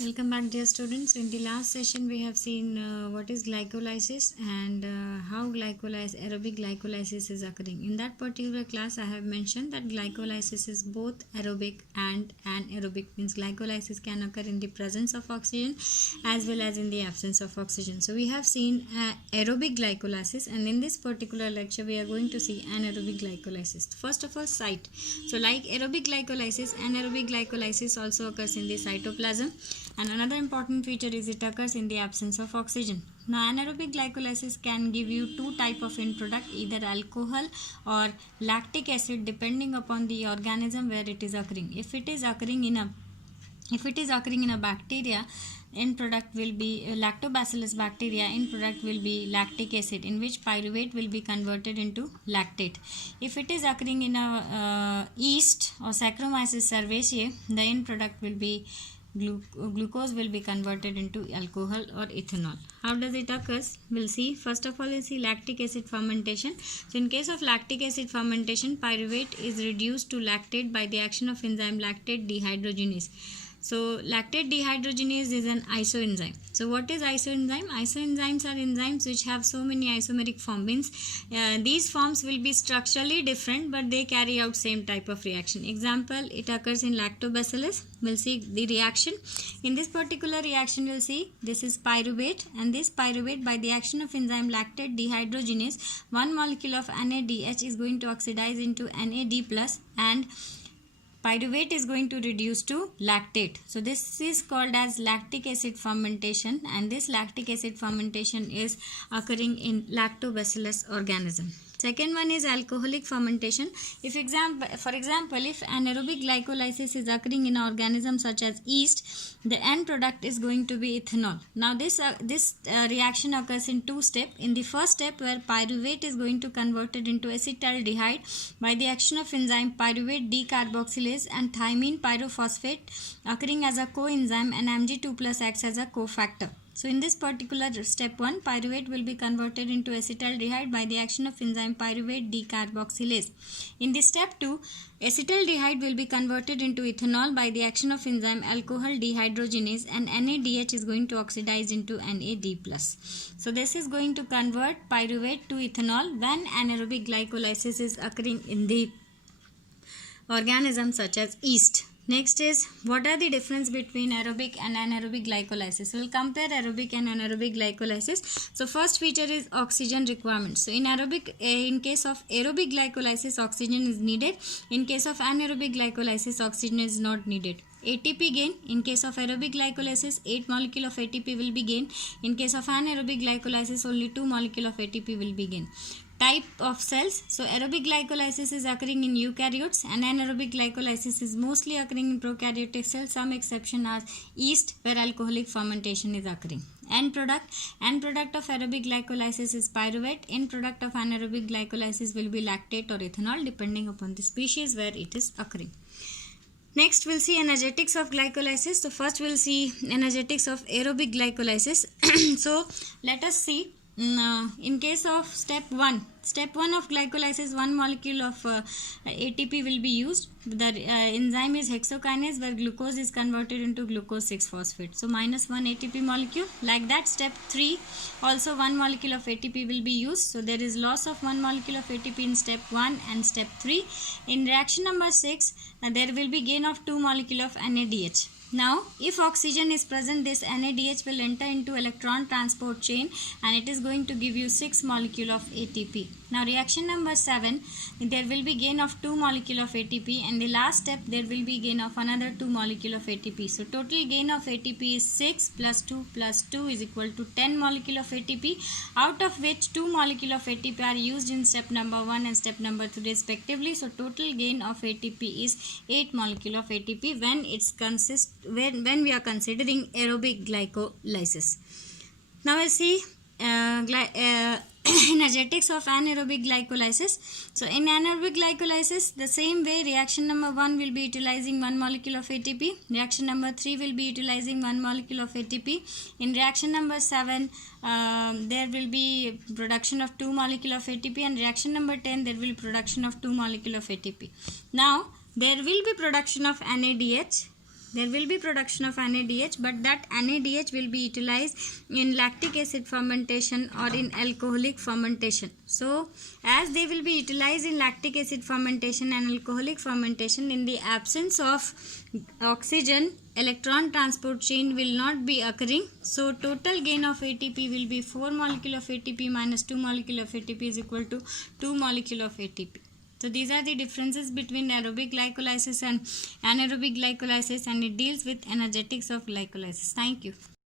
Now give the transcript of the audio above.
Welcome back, dear students. In the last session, we have seen what is glycolysis and how aerobic glycolysis is occurring. In that particular class, I have mentioned that glycolysis is both aerobic and anaerobic. Means glycolysis can occur in the presence of oxygen as well as in the absence of oxygen. So we have seen aerobic glycolysis, and in this particular lecture, we are going to see anaerobic glycolysis. First of all, site. So like aerobic glycolysis, anaerobic glycolysis also occurs in the cytoplasm. And another important feature is it occurs in the absence of oxygen. Now, anaerobic glycolysis can give you two type of end product, either alcohol or lactic acid, depending upon the organism where it is occurring. If it is occurring in a bacteria, end product will be lactobacillus bacteria. End product will be lactic acid, in which pyruvate will be converted into lactate. If it is occurring in a yeast or Saccharomyces cerevisiae, the end product will be glucose will be converted into alcohol or ethanol. How does it occur? We'll see. First of all, we'll see lactic acid fermentation. So in case of lactic acid fermentation, pyruvate is reduced to lactate by the action of enzyme lactate dehydrogenase. So lactate dehydrogenase is an isoenzyme. So what is isoenzyme? Isoenzymes are enzymes which have so many isomeric forms. These forms will be structurally different, but they carry out same type of reaction. Example, it occurs in lactobacillus. We'll see the reaction. In this particular reaction, we'll see this is pyruvate, and this pyruvate, by the action of enzyme lactate dehydrogenase, one molecule of NADH is going to oxidize into NAD plus, and pyruvate is going to reduce to lactate. So this is called as lactic acid fermentation, and this lactic acid fermentation is occurring in lactobacillus organism. Second one is alcoholic fermentation. For example, if anaerobic glycolysis is occurring in an organism such as yeast, the end product is going to be ethanol. Now this reaction occurs in two steps. In the first step, where pyruvate is going to convert it into acetaldehyde by the action of enzyme pyruvate decarboxylase and thymine pyrophosphate occurring as a coenzyme, and Mg2 plus acts as a cofactor. So in this particular step 1, pyruvate will be converted into acetaldehyde by the action of enzyme pyruvate decarboxylase. In this step 2, acetaldehyde will be converted into ethanol by the action of enzyme alcohol dehydrogenase, and NADH is going to oxidize into NAD+. So this is going to convert pyruvate to ethanol when anaerobic glycolysis is occurring in the organism such as yeast. Next is, what are the difference between aerobic and anaerobic glycolysis? We'll compare aerobic and anaerobic glycolysis. So first feature is oxygen requirement. So in case of aerobic glycolysis, oxygen is needed. In case of anaerobic glycolysis, oxygen is not needed. ATP gain. In case of aerobic glycolysis, 8 molecule of ATP will be gained. In case of anaerobic glycolysis, only 2 molecule of ATP will be gained. Type of cells. So aerobic glycolysis is occurring in eukaryotes, and anaerobic glycolysis is mostly occurring in prokaryotic cells. Some exception are yeast, where alcoholic fermentation is occurring. End product of aerobic glycolysis is pyruvate. End product of anaerobic glycolysis will be lactate or ethanol, depending upon the species where it is occurring. Next, we'll see energetics of glycolysis. So first we'll see energetics of aerobic glycolysis. So let us see. In case of step 1 of glycolysis, one molecule of ATP will be used. The enzyme is hexokinase, where glucose is converted into glucose 6-phosphate. So minus 1 ATP molecule. Like that, step 3 also one molecule of ATP will be used. So there is loss of one molecule of ATP in step 1 and step 3. In reaction number 6, there will be gain of 2 molecule of NADH. Now, if oxygen is present, this NADH will enter into electron transport chain, and it is going to give you 6 molecule of ATP. Now, reaction number 7, there will be gain of 2 molecule of ATP, and the last step there will be gain of another 2 molecule of ATP. So, total gain of ATP is 6 plus 2 is equal to 10 molecule of ATP, out of which 2 molecule of ATP are used in step number 1 and step number 3 respectively. So, total gain of ATP is 8 molecule of ATP when we are considering aerobic glycolysis. Now we'll see energetics of anaerobic glycolysis. So in anaerobic glycolysis, the same way, reaction number 1 will be utilizing 1 molecule of ATP. Reaction number 3 will be utilizing 1 molecule of ATP. In reaction number 7, there will be production of 2 molecule of ATP, and reaction number 10, there will be production of 2 molecule of ATP. Now there will be production of NADH There will be production of NADH, but that NADH will be utilized in lactic acid fermentation or in alcoholic fermentation. So as they will be utilized in lactic acid fermentation and alcoholic fermentation, in the absence of oxygen, electron transport chain will not be occurring. So total gain of ATP will be 4 molecule of ATP minus 2 molecule of ATP is equal to 2 molecule of ATP. So these are the differences between aerobic glycolysis and anaerobic glycolysis, and it deals with energetics of glycolysis. Thank you.